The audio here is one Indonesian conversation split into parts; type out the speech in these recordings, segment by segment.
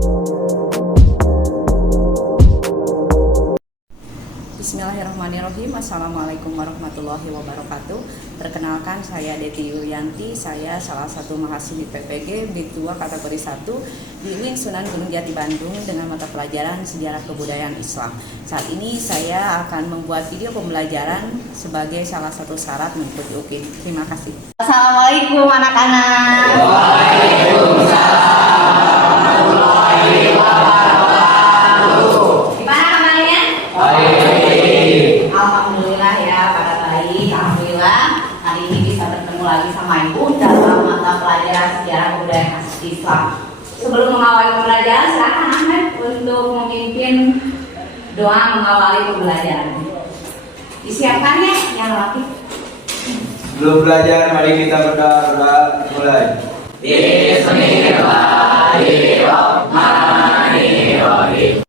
Bismillahirrahmanirrahim. Assalamualaikum warahmatullahi wabarakatuh. Perkenalkan, saya Deti Yulianti. Saya salah satu mahasiswi PPG BIT2 kategori 1 di UIN Sunan Gunung Jati Bandung dengan mata pelajaran Sejarah Kebudayaan Islam. Saat ini saya akan membuat video pembelajaran sebagai salah satu syarat mengikuti UKIP. Terima kasih. Assalamualaikum anak-anak. Waalaikumsalam warahmatullahi wabarakatuh. Gimana kabarnya? Baik. Alhamdulillah ya, pada baik. Alhamdulillah hari ini bisa bertemu lagi sama Ibu dalam mata pelajaran Sejarah Kebudayaan Islam. Sebelum mengawali pembelajaran, silakan Ahmed untuk memimpin doa mengawali pembelajaran. Disiapkan ya yang laki. Sebelum belajar, mari kita berdoa mulai. Bismillahirrahmanirrahim.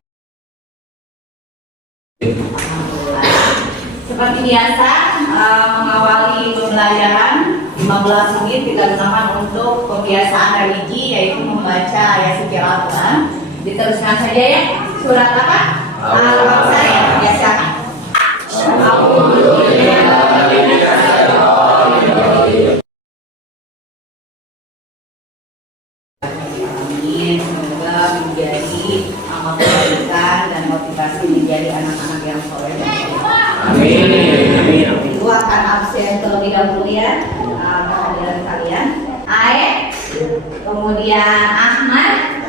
Seperti biasa, mengawali pembelajaran 15 menit kita gunakan untuk kebiasaan religi, yaitu membaca ayat suci Al-Quran. Diteruskan saja ya, surat apa? Al-Baqarah ya, biasakan. Amin. Semoga menjadi amal kebaikan dan motivasi menjadi anak-anak yang soleh dan soleh. Amin. Ibu akan absen terlebih dahulu ya, kehadiran kalian. Ae, kemudian Ahmad.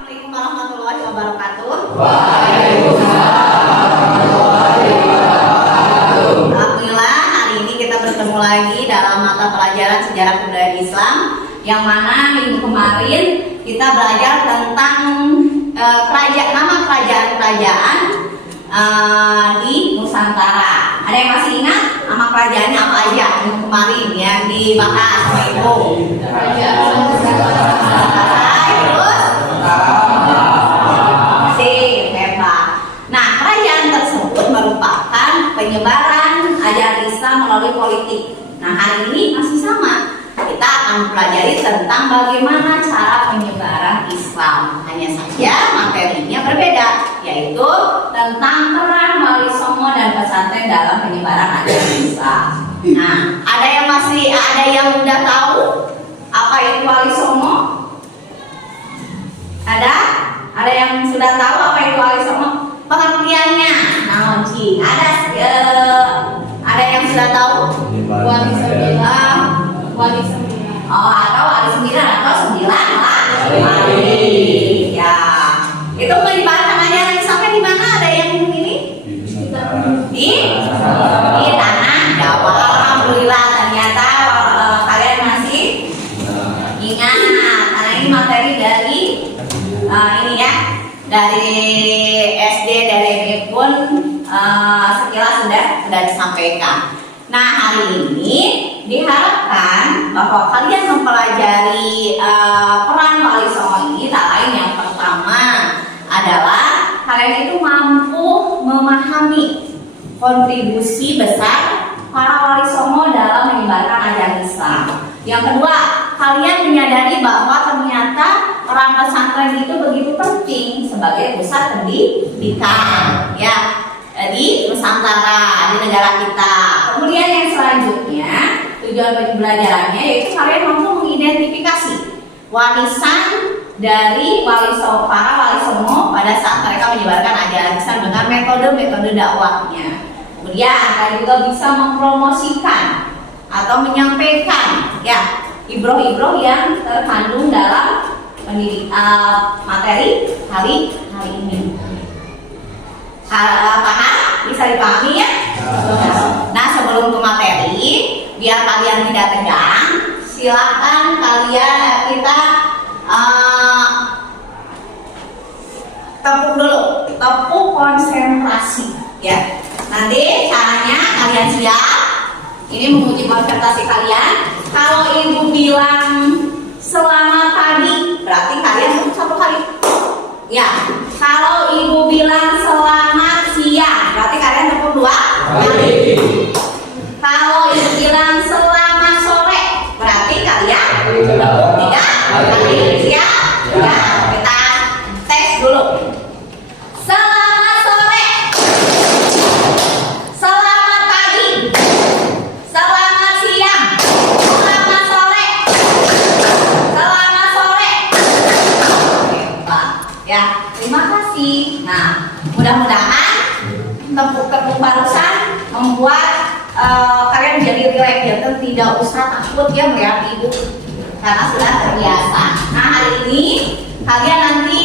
Assalamualaikum warahmatullahi wabarakatuh. Alhamdulillah hari ini kita bertemu lagi dalam mata pelajaran Sejarah Kebudayaan Islam, yang mana minggu kemarin kita belajar tentang nama kerajaan-kerajaan di Nusantara. Ada yang masih ingat nama kerajaannya apa aja minggu kemarin yang dibahas sama Ibu? Terus hebat. Nah, kerajaan tersebut merupakan penyebaran ajaran Islam melalui politik. Nah, hari ini masih sama. Kita akan mempelajari tentang bagaimana cara penyebaran Islam. Hanya saja materinya berbeda, yaitu tentang peran Wali Songo dan pesantren dalam penyebaran ajaran Islam. Nah, ada yang udah tahu apa itu Wali Songo? Ada yang sudah tahu apa itu Wali Songo? Pengertiannya, nah, ada yang sudah tahu? Wali sembilan. Atau wali 9 atau 9 lah. Wali. Ya. Itu dibahas namanya sampai di mana? Ada yang ini? Di tanah Jawa. Alhamdulillah, ternyata kalian masih ingat. Karena ini materi dari ini ya, dari SD, dari SMP pun sekilas sudah disampaikan. Nah, hari ini diharapkan bahwa kalian mempelajari peran Wali Songo ini. Tak lain, yang pertama adalah kalian itu mampu memahami kontribusi besar para Wali Songo dalam menyebarkan ajaran Islam. Yang kedua, kalian menyadari bahwa ternyata peran pesantren itu begitu penting sebagai pusat pendidikan ya di Nusantara, di negara kita. Kemudian yang selanjutnya, tujuan pembelajarannya yaitu kalian mampu mengidentifikasi warisan dari para Wali Songo pada saat mereka menyebarkan ajaran Islam dengan metode-metode dakwahnya. Kemudian kalian juga bisa mempromosikan atau menyampaikan ya ibroh-ibroh yang terkandung dalam materi hari ini. Paham? Bisa dipahami ya? Nah, sebelum ke materi, biar kalian tidak tegang, silakan kita tepuk dulu, tepuk konsentrasi ya. Nanti caranya kalian siap. Ini menguji konsentrasi kalian. Kalau ibu bilang selamat pagi, berarti kalian satu kali. Ya, kalau ibu bilang selamat siang, berarti kalian tepuk 2 kali. Kalau ibu bilang selamat sore, berarti kalian tepuk 3 kali. Ya, terima kasih. Nah, mudah-mudahan tepuk-tepuk barusan membuat kalian jadi rileks ya, tidak usah takut ya melihat ibu karena sudah terbiasa. Nah, hari ini kalian nanti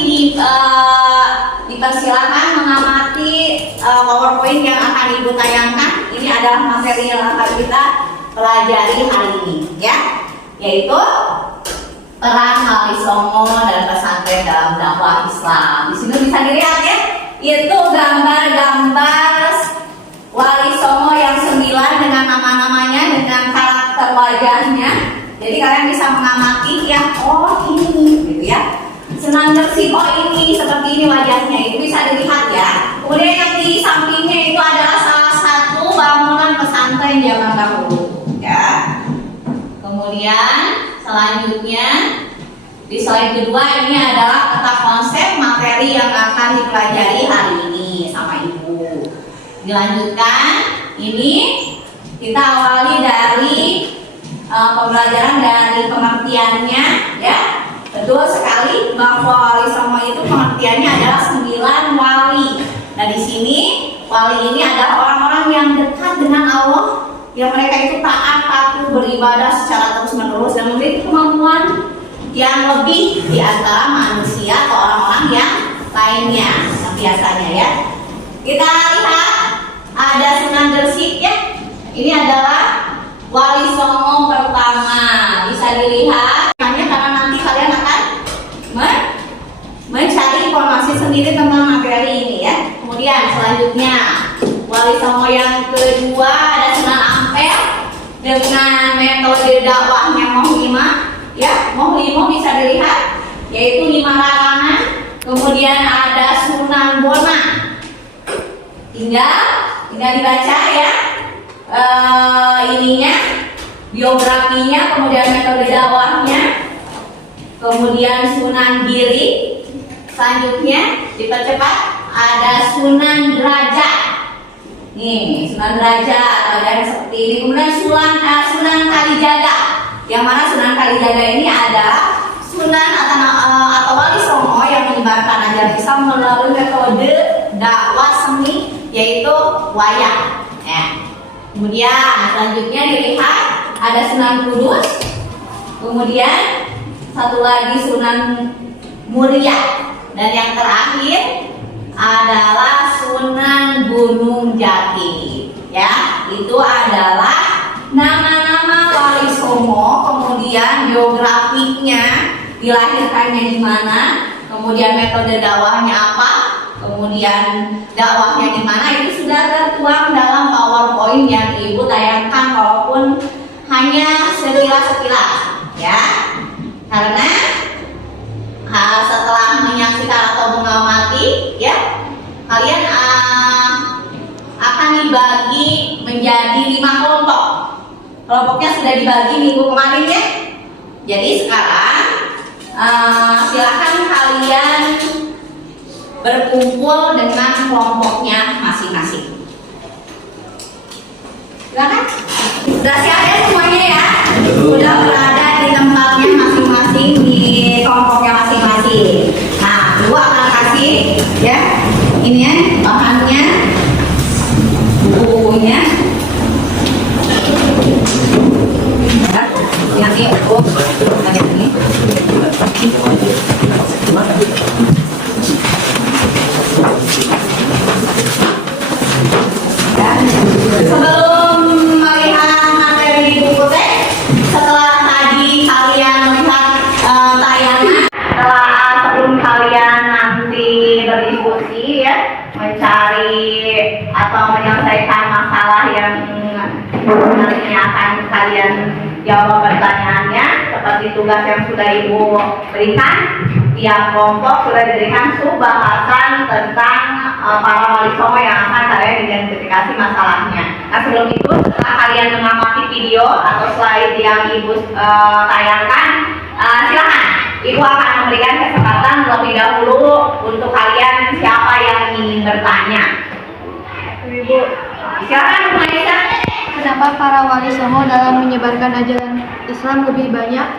dipersilakan mengamati PowerPoint yang akan ibu tayangkan. Ini adalah materi yang akan kita pelajari hari ini ya, yaitu peran Wali Songo dan pesantren dalam dakwah Islam. Di sini bisa dilihat ya, itu gambar-gambar Wali Songo yang 9 dengan nama-namanya, dengan karakter wajahnya. Jadi kalian bisa mengamati ya, oh ini gitu ya. Sunan Gresik, oh ini seperti ini wajahnya, itu bisa dilihat ya. Kemudian yang di sampingnya itu adalah salah satu bangunan pesantren zaman dahulu ya. Kemudian selanjutnya di slide kedua ini adalah peta konsep materi yang akan dipelajari hari ini sama ibu. Dilanjutkan, ini kita awali dari pembelajaran dari pengertiannya ya. Betul sekali bahwa Wali Songo itu pengertiannya adalah 9 wali. Nah di sini wali ini adalah orang-orang yang dekat dengan Allah, yang mereka itu taat, patuh, beribadah secara terus-menerus dan memiliki kemampuan yang lebih di antara manusia atau orang-orang yang lainnya biasanya ya. Kita lihat ada Sunan Gresik ya. Ini adalah Wali Songo pertama. Bisa dilihat karena nanti kalian akan mencari informasi sendiri tentang materi ini ya. Kemudian selanjutnya Wali Songo yang kedua ada Sunan Ampel dengan metode dakwahnya Moh-5 ya. Moh-5 bisa dilihat yaitu 5 larangan. Kemudian ada Sunan Bona, tinggal dibaca ya ininya, biografinya, kemudian metode dakwahnya. Kemudian Sunan Giri, selanjutnya dipercepat ada Sunan Derajat. Nih, Sunan Derajat ada yang seperti ini. Kemudian Sunan Kalijaga. Yang mana Sunan Kalijaga ini adalah Sunan atau Wali Songo yang menyebarkan ajaran Islam melalui metode dakwah seni yaitu wayang. Ya. Kemudian selanjutnya dilihat ada Sunan Kudus. Kemudian satu lagi Sunan Muria. Dan yang terakhir adalah Sunan Gunung Jati. Ya, itu adalah nama-nama Wali Songo, kemudian biografiknya, dilahirkannya di mana, kemudian metode dakwahnya apa, kemudian dakwahnya di mana, itu sudah tertuang dalam PowerPoint yang ibu tayangkan walaupun hanya sekilas-sekilas ya. Karena setelah menyaksikan atau mengamati ya, kalian akan dibagi menjadi 5 kelompok. Kelompoknya sudah dibagi minggu kemarin ya. Jadi sekarang silakan kalian berkumpul dengan kelompoknya masing-masing. Silakan. Sudah siap ya semuanya ya? Sudah berada di tempatnya masing-masing, di kelompoknya masing-masing. Nah, ibu akan kasih ya ini ya bahannya, buku-bukunya. Nanti aku ada ini. Sebelum melihat materi buku teks, setelah tadi kalian melihat tayangan, sebelum kalian nanti berdiskusi ya, mencari atau menyelesaikan masalah yang nantinya akan kalian jawab pertanyaannya, seperti tugas yang sudah ibu berikan, tiap kelompok sudah diberikan subbahasan tentang para wali songo yang akan kalian identifikasi masalahnya. Nah sebelum itu, setelah kalian mengamati video atau slide yang ibu tayangkan, silakan ibu akan memberikan kesempatan terlebih dahulu untuk kalian siapa yang ingin bertanya. Ibu, Silakan Bu Maisa. kenapa para wali songo dalam menyebarkan ajaran Islam lebih banyak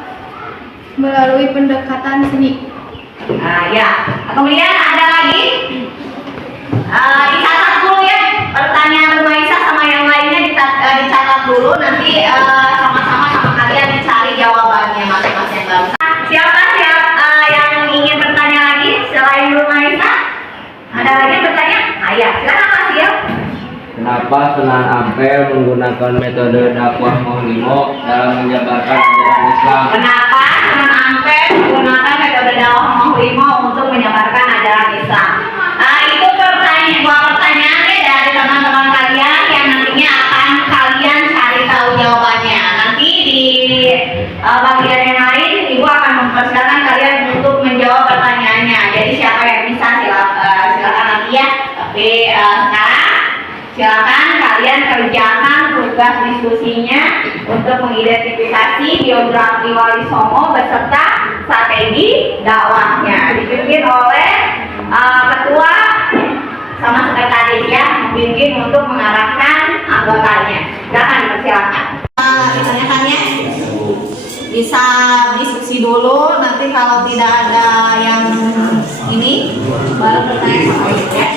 melalui pendekatan seni? Nah, ya. Kemudian ada lagi. Dicatat dulu ya pertanyaan Rumaisa sama yang lainnya dicatat dulu, nanti sama-sama sama kalian dicari jawabannya masing-masing. Siapa yang ingin bertanya lagi selain Rumaisa? Ada lagi yang bertanya? Ya, silakan Mas Gil. Kenapa Sunan Ampel menggunakan metode dakwah Maulimo dalam menyebarkan ajaran Islam? Kenapa Sunan Ampel menggunakan metode dakwah Maulimo untuk menyebarkan ajaran Islam? Itu dua pertanyaannya dari teman-teman kalian yang nantinya akan kalian cari tahu jawabannya. Nanti di bagian yang lain Ibu akan mempersilakan kalian untuk menjawab pertanyaannya. Jadi siapa yang bisa silakan nanti ya. Tapi sekarang silakan kalian kerjakan tugas diskusinya untuk mengidentifikasi biografi Wali Songo beserta strategi dakwahnya. Dipimpin oleh ketua sama sekretaris ya, membimbing untuk mengarahkan anggotanya. Silakan dipersilakan. Ditanyakannya bisa diskusi dulu, nanti kalau tidak ada yang ini baru bertanya sama ibu ya.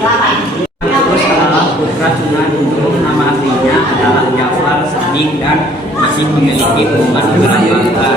Silakan. Putra Sunan Gunung nama aslinya adalah Jafar Sadiq dan masih memiliki hubungan keluarga.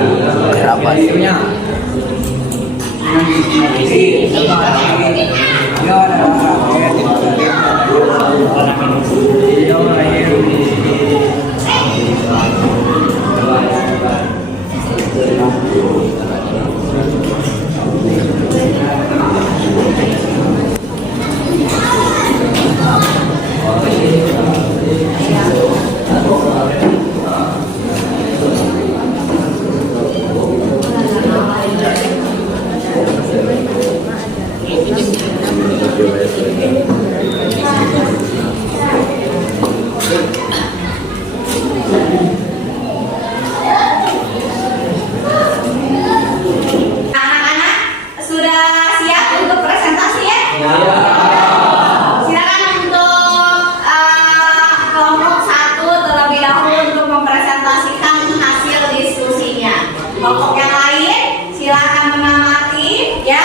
Kelompok yang lain silakan mengamati ya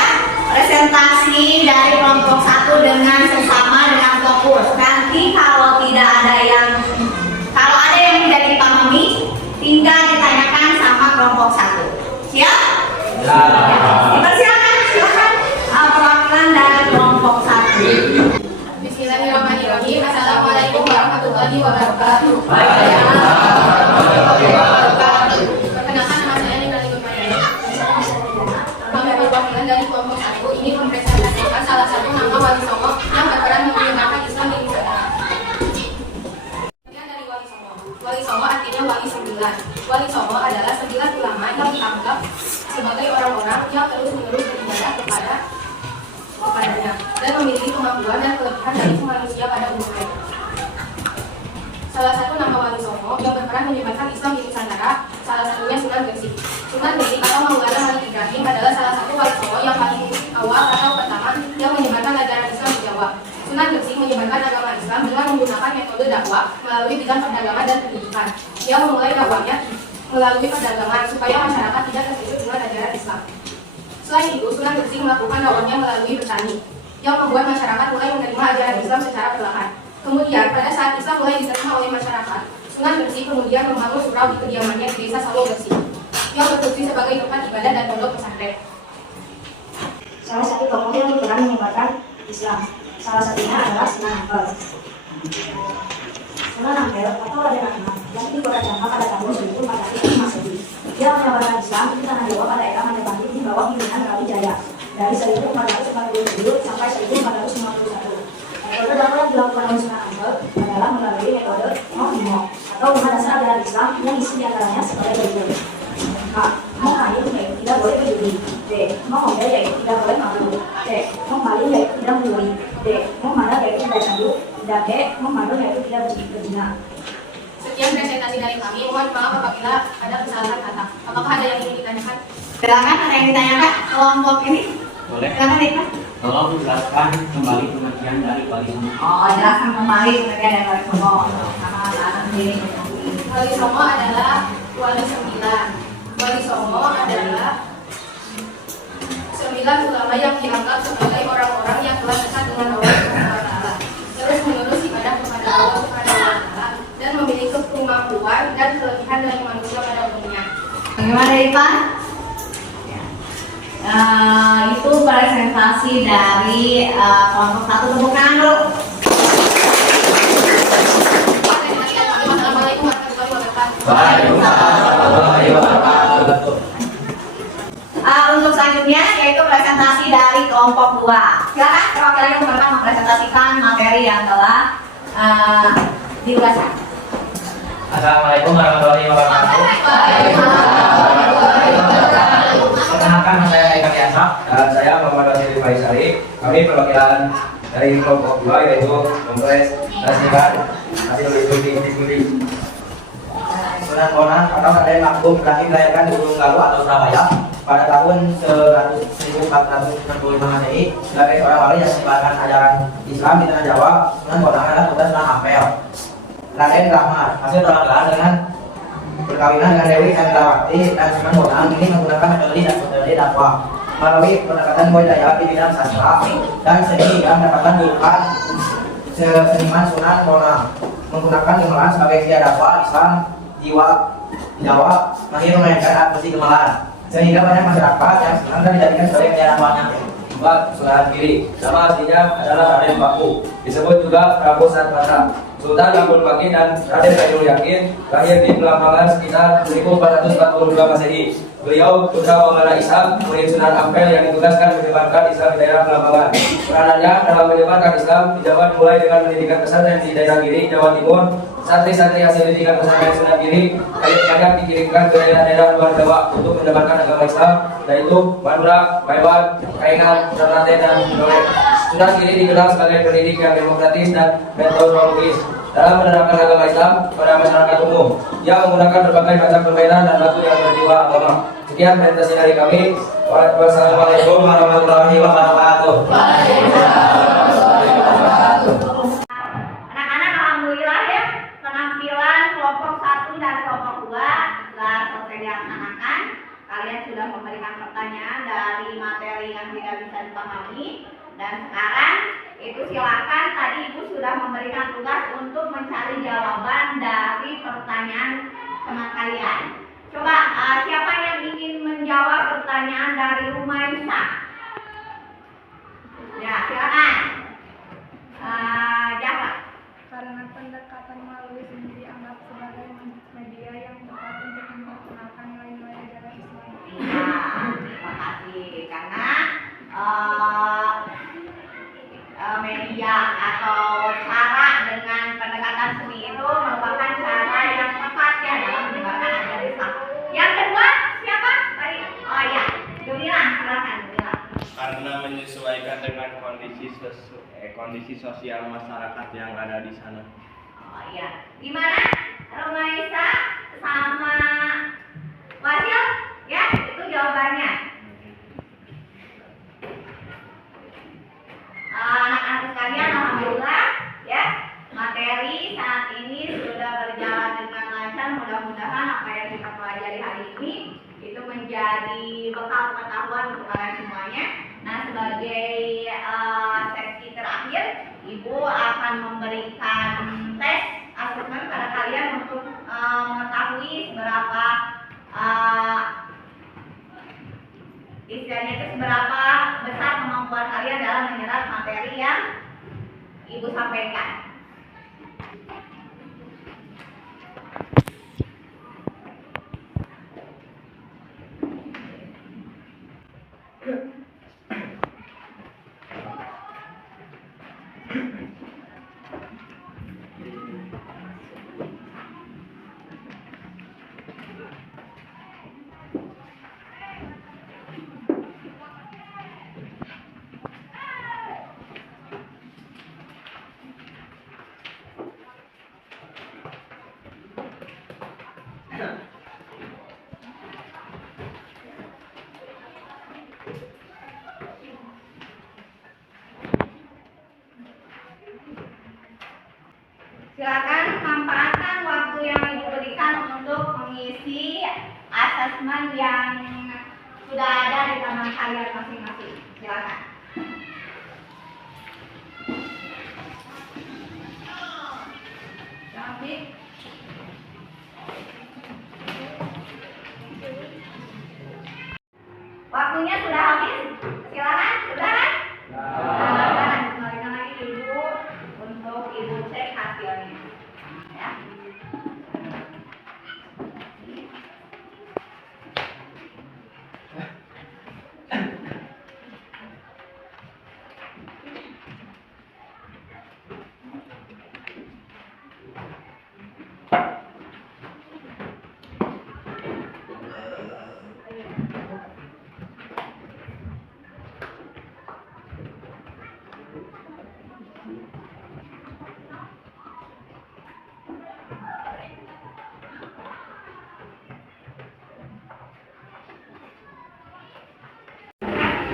presentasi dari kelompok 1 dengan sesama dengan fokus. Nanti kalau ada yang tidak dipahami tinggal ditanyakan sama kelompok 1. Siap? Ya. Silakan perwakilan dari kelompok 1. Bismillahirrahmanirrahim. Assalamualaikum warahmatullahi wabarakatuh. Perkenalkan, nama saya Nina Ligurmaya. Kami perwakilan dari kelompok 1 ini mempresentasikan salah satu nama Wali Songo yang berperan menyebarkan Islam di Nusantara. Dari Wali Songo. Wali Songo artinya wali 9. Wali Songo adalah 9 ulama yang dianggap sebagai orang-orang yang terus-menerus beribadah kepadanya dan memiliki kemampuan dan kelebihan dari manusia pada umumnya. Salah satu nama Wali Songo yang berperan menyebarkan Islam di Nusantara, salah satunya Sunan Gresik. Sunan Gresik atau Maulana Malik Ibrahim adalah salah satu Wali Songo yang paling awal atau pertama yang menyebarkan ajaran Islam di Jawa. Sunan Gresik menyebarkan agama Islam dengan menggunakan metode dakwah melalui bidang perdagangan dan pendidikan. Dia memulai dakwahnya melalui perdagangan supaya masyarakat tidak tersesat dengan ajaran Islam. Selain itu, Sunan Gresik melakukan dakwahnya melalui bertani, yang membuat masyarakat mulai menerima ajaran Islam secara perlahan. Kemudian, pada saat Islam mulai diterima oleh masyarakat, Sunan Gresik kemudian membangun surau di kediamannya di desa Salo Gresik, yang berfungsi sebagai tempat ibadah dan pondok pesantren. Salah satu tokoh yang berperan menyebarkan Islam, salah satunya adalah Sunan Ampel. Sunan Ampel atau Raden Ahmad yang di kota Jawa pada tahun 1400 Masehi. Dia menyebarkan Islam di tanah Jawa pada era Majapahit di bawah pimpinan Brawijaya dari 1447 sampai 1451. Metode dakwah yang dilakukan oleh Sunan Ampel adalah melalui metode Maulimo atau rumah dasar ajaran Islam yang isi diantaranya sebagai berikut. A. Mengayun yaitu tidak boleh berjudi. B. Mengobrol yaitu tidak boleh mabuk. C. Memaling yaitu tidak mencuri. D. Memandang yaitu tidak candu. Dan E. Memandang yaitu tidak berzina. Sekian presentasi dari kami. Mohon maaf apabila ada kesalahan kata. Apakah ada yang ingin ditanyakan? Silakan, ada yang ditanyakan kelompok ini? Boleh. Silakan Rika. Tolong jelaskan kembali pengertian dari Wali Songo. Jelaskan kembali pengertian dari Wali Songo. Wali Songo adalah wali 9. Wali Songo adalah sembilan ulama yang dianggap sebagai orang-orang yang telah dekat dengan Allah Subhanahu wa Ta'ala, terus menerus ibadah kepada Allah Subhanahu wa Ta'ala, dan memiliki kemampuan dan kelebihan dari manusia pada umumnya. Bagaimana Ipa? Itu presentasi dari kelompok satu. Tepuk tangan dulu. Assalamualaikum warahmatullahi wabarakatuh. Waalaikumsalam wabarakatuh. Untuk selanjutnya yaitu presentasi dari kelompok 2. Silakan perwakilan yang mereka mempresentasikan materi yang telah diulaskan. Assalamualaikum warahmatullahi wabarakatuh. Perkenalkan, saya Eka Tiasa dan saya Muhammad Basir Faisali. Kami perwakilan dari kelompok 2 yaitu mempresentasikan hasil diskusi. Sunan Bonang atau Raden Mangkum terakhir dilahirkan di Gunung Galuh atau Surabaya pada tahun 1465 Masehi sebagai seorang wali yang menyebarkan ajaran Islam di tanah Jawa. Sunan Bonang adalah putra Sunan Ampel. Raden Rahmat hasil perwakilan dengan berkawinan dengan Dewi Chandrawati, dan Sunan Bonang ini menggunakan metode dakwah melalui pendekatan budaya di bidang sastra dan seni yang mendapatkan julukan seniman Sunan Bonang, menggunakan gamelan sebagai via dakwah Islam Jawa mahir memainkan alat musik gamelan sehingga banyak masyarakat yang sekarang dijadikan sebagai via dakwahnya. Buat Sunan Giri, nama aslinya adalah Raden Paku, disebut juga Prabu Satpatra. Sultan Ampul Baki dan Raden Khairul Yakin lahir di Belambangan sekitar 1442 Masehi. Beliau putra Maulana Ishak, murid Sunan Ampel yang ditugaskan menyebarkan Islam di daerah Belambangan. Peranannya dalam menyebarkan Islam di Jawa dimulai dengan pendidikan pesantren di daerah Giri, Jawa Timur. Santri-santri hasil pendidikan pesantren Sunan Giri banyak dikirimkan ke daerah-daerah luar Jawa untuk menyebarkan agama Islam, yaitu Madura, Baiwan, Kaingan, Ternate, dan Dole. Sunan Giri dikenal sebagai pendidik yang demokratis dan metodologis dalam menerapkan agama Islam pada masyarakat umum. Dia menggunakan berbagai macam permainan dan lagu yang berjiwa agama. Sekian presentasi dari kami. Wassalamualaikum warahmatullahi wabarakatuh. Anak-anak, alhamdulillah ya, penampilan kelompok 1 dan kelompok 2 telah selesai dilaksanakan. Kalian sudah memberikan pertanyaan dari materi yang tidak bisa dipahami, dan sekarang itu silakan, tadi Ibu sudah memberikan tugas untuk mencari jawaban dari pertanyaan teman kalian. Coba siapa yang ingin menjawab pertanyaan dari Rumaisa? Ya, silakan. Jaka. Karena pendekatan melalui seni dianggap sebagai media yang tepat untuk memperkenalkan nilai-nilai ajaran Islam. Iya, terima kasih. Karena media atau cara dengan pendekatan seni itu merupakan cara yang tepat ya dalam menyebarkan ajaran Islam. Yang kedua siapa? Tadi. Oh ya, Gumila, silakan Gumila. Karena menyesuaikan dengan kondisi sosial masyarakat yang ada di sana. Oh iya, gimana? Rumaisa sama Wasil? Ya, itu jawabannya. Anak-anak sekalian, alhamdulillah ya, materi saat ini sudah berjalan dengan lancar. Mudah-mudahan apa yang kita pelajari hari ini itu menjadi bekal pengetahuan untuk kalian semuanya. Nah, sebagai sesi terakhir, Ibu akan memberikan tes asesmen pada kalian untuk mengetahui seberapa istilahnya itu seberapa besar kemampuan kalian dalam menyerap materi yang Ibu sampaikan. Silakan manfaatkan waktu yang Ibu berikan untuk mengisi asesmen yang sudah ada di tangan kalian masing-masing. Silakan. Cantik. Waktunya sudah habis. Silakan, sudah kan? Silakan kembalikan lagi ibu untuk ibu cek hasilnya. Ya.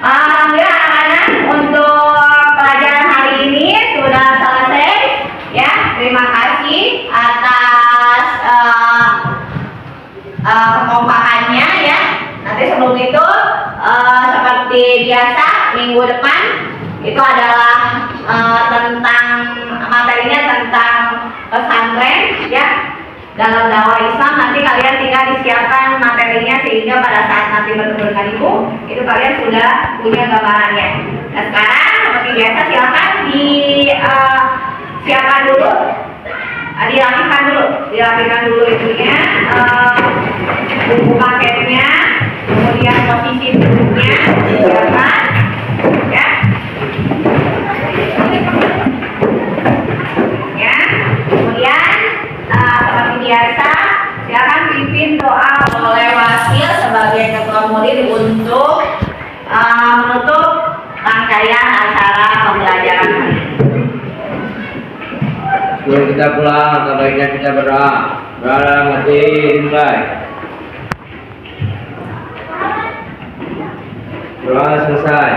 Alhamdulillah anak-anak untuk pelajaran hari ini sudah selesai ya. Terima kasih atas kekompakannya ya. Nanti sebelum itu seperti biasa minggu depan itu adalah tentang materinya tentang pesantren ya. Dalam dakwah Islam nanti kalian tinggal disiapkan materinya sehingga pada saat nanti bertemu dengan ibu itu kalian sudah punya gambarannya. Nah sekarang seperti biasa silakan disiapkan dulu, dirapikan dulu itunya, buku paketnya, kemudian posisi duduknya disiapkan ya. Ya, kemudian seperti biasa, silakan pimpin doa oleh wakil sebagai ketua murid untuk menutup rangkaian acara pembelajaran hari ini. Sebelum kita pulang, sebaiknya kita berdoa. Dalam hati dimulai. Doa selesai.